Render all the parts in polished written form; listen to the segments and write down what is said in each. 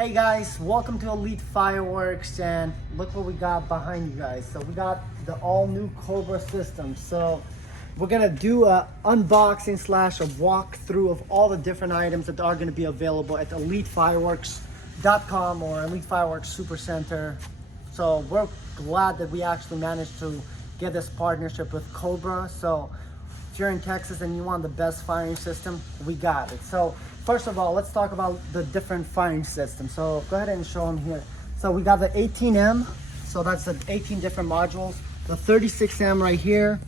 Hey guys, welcome to Elite Fireworks, and look what we got behind you guys. So we got the all new Cobra system. So we're gonna do a unboxing slash a walkthrough of all the different items that are gonna be available at elitefireworks.com or Elite Fireworks Super Center. So we're glad that we actually managed to get this partnership with Cobra. So if you're in Texas and you want the best firing system, we got it. So first of all, let's talk about the different firing systems. So go ahead and show them here. So we got the 18M, so that's the 18 different modules. The 36M right here,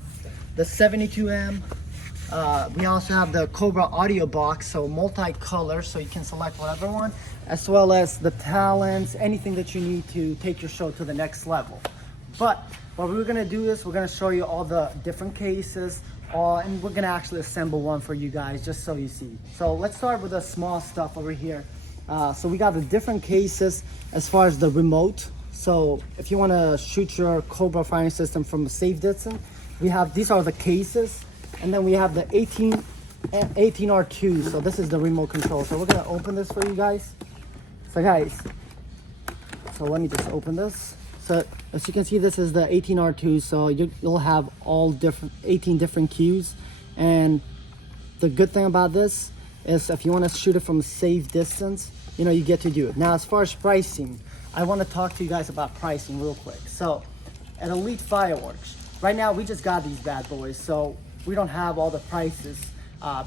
the 72M. We also have the Cobra audio box, so multi-color, so you can select whatever one, as well as the talons, anything that you need to take your show to the next level. But what we're gonna do is we're gonna show you all the different cases, and we're gonna actually assemble one for you guys just so you see. So let's start with the small stuff over here. So we got the different cases as far as the remote. So if you wanna shoot your Cobra firing system from a safe distance, these are the cases. And then we have the 18R2. So this is the remote control. So we're gonna open this for you guys. So guys, so let me just open this. So as you can see, this is the 18R2, so you'll have all 18 different cues. And the good thing about this is if you want to shoot it from a safe distance, you get to do it. Now, as far as pricing, I want to talk to you guys about pricing real quick. So at Elite Fireworks, right now we just got these bad boys, so we don't have all the prices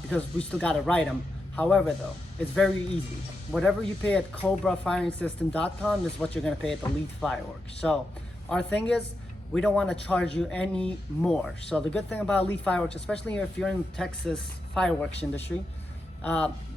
because we still got to write them. However, though, it's very easy. Whatever you pay at CobraFiringSystem.com is what you're gonna pay at Elite Fireworks. So our thing is, we don't wanna charge you any more. So the good thing about Elite Fireworks, especially if you're in Texas fireworks industry,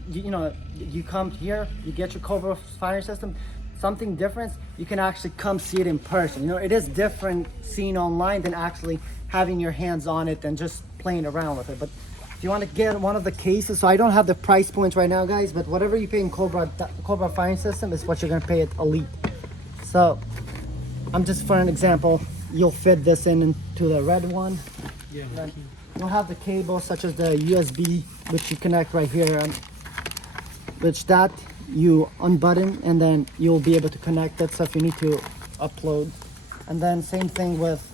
you come here, you get your Cobra firing system, something different, you can actually come see it in person. It is different seeing online than actually having your hands on it and just playing around with it. But if you want to get one of the cases, so I don't have the price points right now, guys, but whatever you pay in Cobra firing system is what you're going to pay at Elite. So I'm just, for an example, you'll fit this into the red one. Yeah. Then you'll have the cable such as the USB, which you connect right here, which that you unbutton and then you'll be able to connect it. So if you need to upload, and then same thing with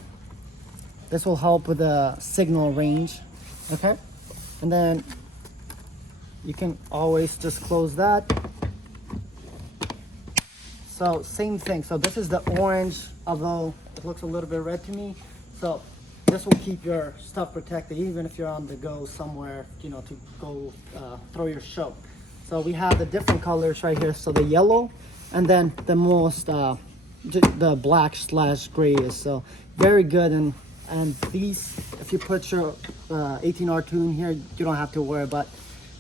this, will help with the signal range. Okay. And then you can always just close that. So same thing. So this is the orange, although it looks a little bit red to me. So this will keep your stuff protected even if you're on the go somewhere, to go throw your show. So we have the different colors right here. So the yellow, and then the most the black / grayish. So very good. And these, if you put your 18R2 in here, you don't have to worry about,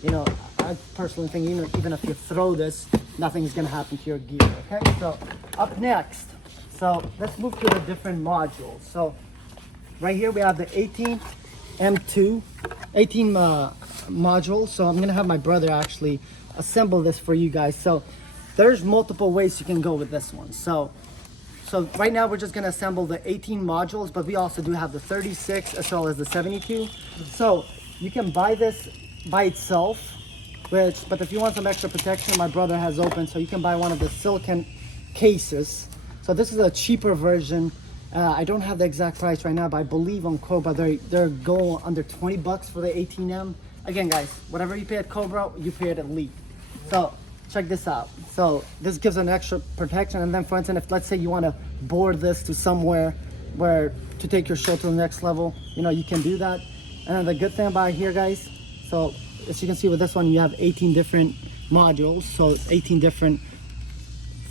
I personally think even if you throw this, nothing is going to happen to your gear. Okay, so up next, so let's move to the different modules. So right here we have the 18 module. So I'm going to have my brother actually assemble this for you guys. So there's multiple ways you can go with this one. So right now we're just gonna assemble the 18 modules, but we also do have the 36 as well as the 72. So you can buy this by itself, but if you want some extra protection, my brother has open, so you can buy one of the silicone cases. So this is a cheaper version. I don't have the exact price right now, but I believe on Cobra they're go under 20 bucks for the 18M. Again, guys, whatever you pay at Cobra, you pay at Elite. So check this out. So this gives an extra protection, and then for instance, if let's say you want to board this to somewhere where to take your show to the next level, you can do that. And then the good thing about here, guys, so as you can see with this one, you have 18 different modules, so it's 18 different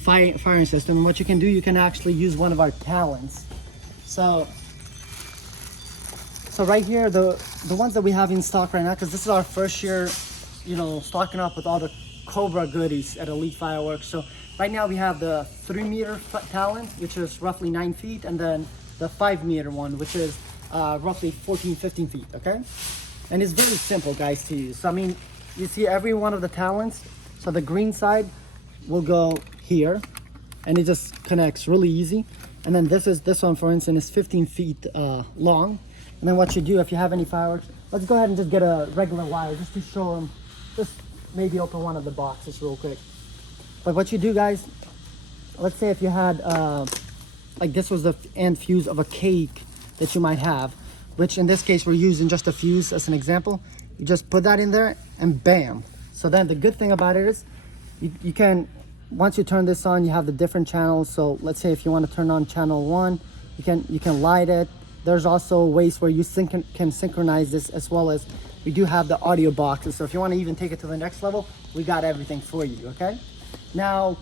firing system. And what you can do, you can actually use one of our talons. So right here, the ones that we have in stock right now, because this is our first year, stocking up with all the Cobra goodies at Elite Fireworks. So right now we have the 3-meter talon, which is roughly 9 feet, and then the 5-meter one, which is roughly 14-15 feet. Okay, and it's very simple, guys, to use. So I mean, you see every one of the talons. So the green side will go here, and it just connects really easy. And then this one, for instance, is 15 feet long. And then what you do, if you have any fireworks, let's go ahead and just get a regular wire just to show them. Just maybe open one of the boxes real quick. But what you do, guys, let's say if you had like this was the end fuse of a cake that you might have, which in this case we're using just a fuse as an example. You just put that in there and bam. So then the good thing about it is you can, once you turn this on, you have the different channels. So let's say if you want to turn on channel 1, you can light it. There's also ways where you can synchronize this, as well as we do have the audio boxes. So if you want to even take it to the next level, we got everything for you, okay? Now,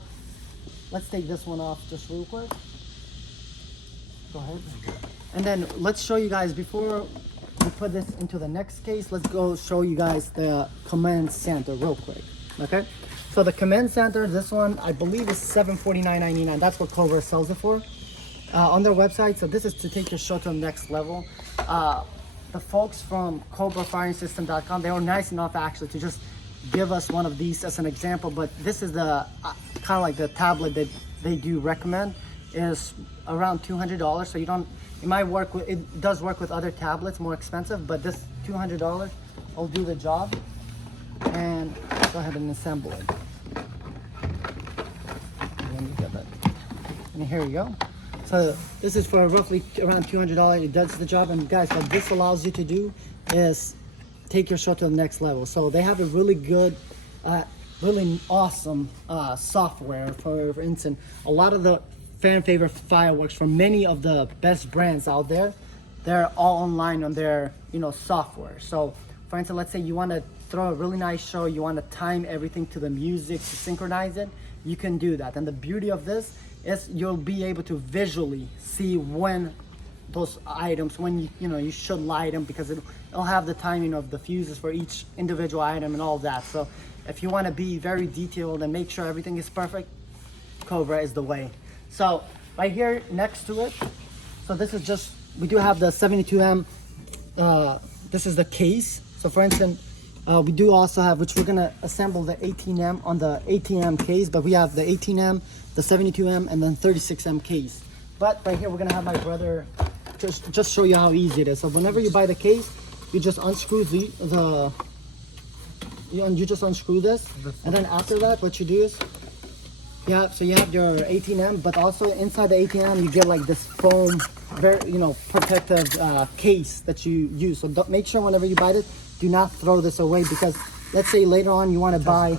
let's take this one off just real quick. Go ahead. And then let's show you guys, before we put this into the next case, let's go show you guys the command center real quick, okay? So the command center, this one, I believe is $749.99. That's what Cobra sells it for on their website. So this is to take your show to the next level. The folks from CobraFiringSystem.com, they were nice enough actually to just give us one of these as an example, but this is the kind of like the tablet that they do recommend, is around $200. So you don't, it might work with, it does work with other tablets, more expensive, but this $200 will do the job. And go ahead and assemble it. Let me get that. And here you go. So this is for roughly around $200. It does the job. And guys, what this allows you to do is take your show to the next level. So they have a really good, really awesome software. For instance, a lot of the fan favorite fireworks from many of the best brands out there, they're all online on their software. So for instance, let's say you want to throw a really nice show, you want to time everything to the music to synchronize it, you can do that. And the beauty of this is you'll be able to visually see when those items, when you should light them, because it'll have the timing of the fuses for each individual item and all that. So if you want to be very detailed and make sure everything is perfect, Cobra is the way. So right here next to it, so this is just, we do have the 72M, this is the case. So for instance, we do also have, which we're gonna assemble the 18M on the 18M case, but we have the 18M, the 72M, and then 36M case. But right here, we're gonna have my brother just show you how easy it is. So whenever you buy the case, you just unscrew you just unscrew this, and then after that, what you do is, so you have your 18M, but also inside the 18M, you get like this foam, very protective case that you use. So make sure whenever you buy it, do not throw this away, because let's say later on you want to buy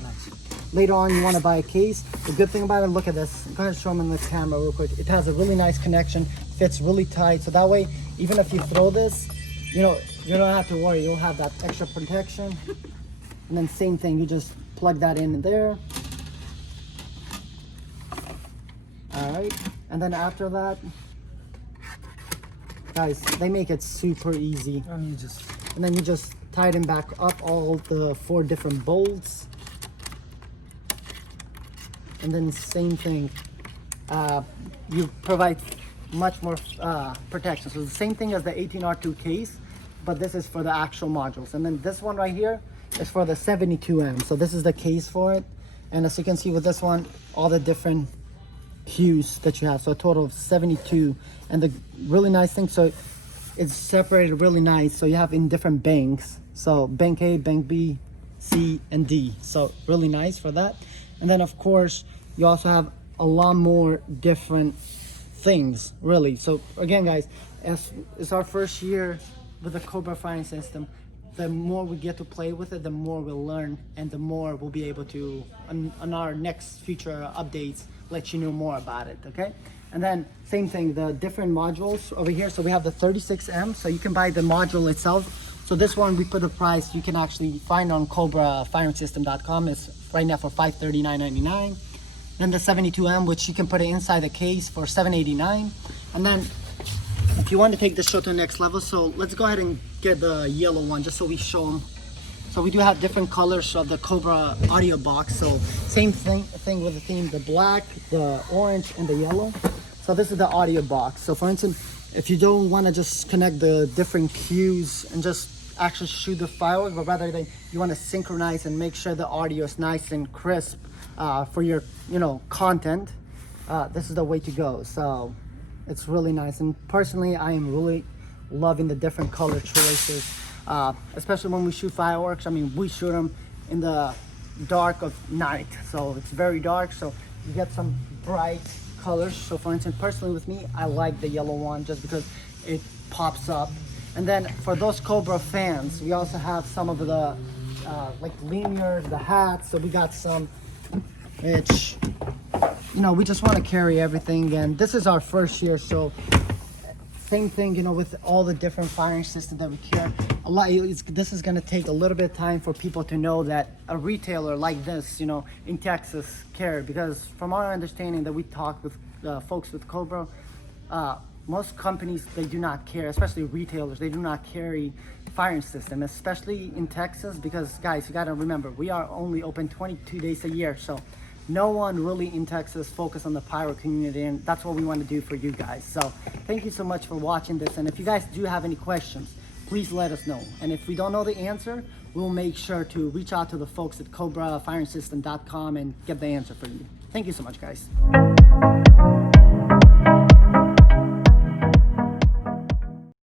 a case. The good thing about it, look at this. I'm going to show them in the camera real quick. It has a really nice connection, fits really tight, so that way even if you throw this, you don't have to worry. You'll have that extra protection. And then same thing, you just plug that in there. All right, and then after that, guys, they make it super easy. And then you just tighten back up all the 4 different bolts. And then same thing, you provide much more protection. So the same thing as the 18R2 case, but this is for the actual modules. And then this one right here is for the 72M. So this is the case for it. And as you can see with this one, all the different hues that you have, so a total of 72. And the really nice thing, so it's separated really nice, so you have in different banks, so bank A, bank B, C, and D, so really nice for that. And then of course you also have a lot more different things, really. So again, guys, as it's our first year with the Cobra firing system, the more we get to play with it, the more we'll learn, and the more we'll be able to on our next future updates let you know more about it, okay? And then same thing, the different modules over here. So we have the 36M, so you can buy the module itself. So this one, we put a price you can actually find on CobraFiringSystem.com. It's right now for $539.99. Then the 72M, which you can put it inside the case for $789. And then if you want to take the show to the next level, so let's go ahead and get the yellow one just so we show them. So we do have different colors of the Cobra audio box. So same thing with the theme, the black, the orange, and the yellow. So this is the audio box. So for instance, if you don't want to just connect the different cues and just actually shoot the fireworks, but rather than you want to synchronize and make sure the audio is nice and crisp for your content, this is the way to go. So it's really nice, and personally I am really loving the different color choices, especially when we shoot fireworks. I mean, we shoot them in the dark of night, so it's very dark, so you get some bright colors. So for instance, personally with me, I like the yellow one just because it pops up. And then for those Cobra fans, we also have some of the like lanyards, the hats. So we got some, which, you know, we just want to carry everything. And this is our first year, so same thing, you know, with all the different firing systems that we carry. This is going to take a little bit of time for people to know that a retailer like this, you know, in Texas carry, because from our understanding that we talked with folks with Cobra, most companies, they do not carry, especially retailers, they do not carry firing system, especially in Texas, because guys, you got to remember, we are only open 22 days a year, so no one really in Texas focus on the pyro community, and that's what we want to do for you guys. So thank you so much for watching this, and if you guys do have any questions, please let us know. And if we don't know the answer, we'll make sure to reach out to the folks at CobraFiringSystem.com and get the answer for you. Thank you so much, guys.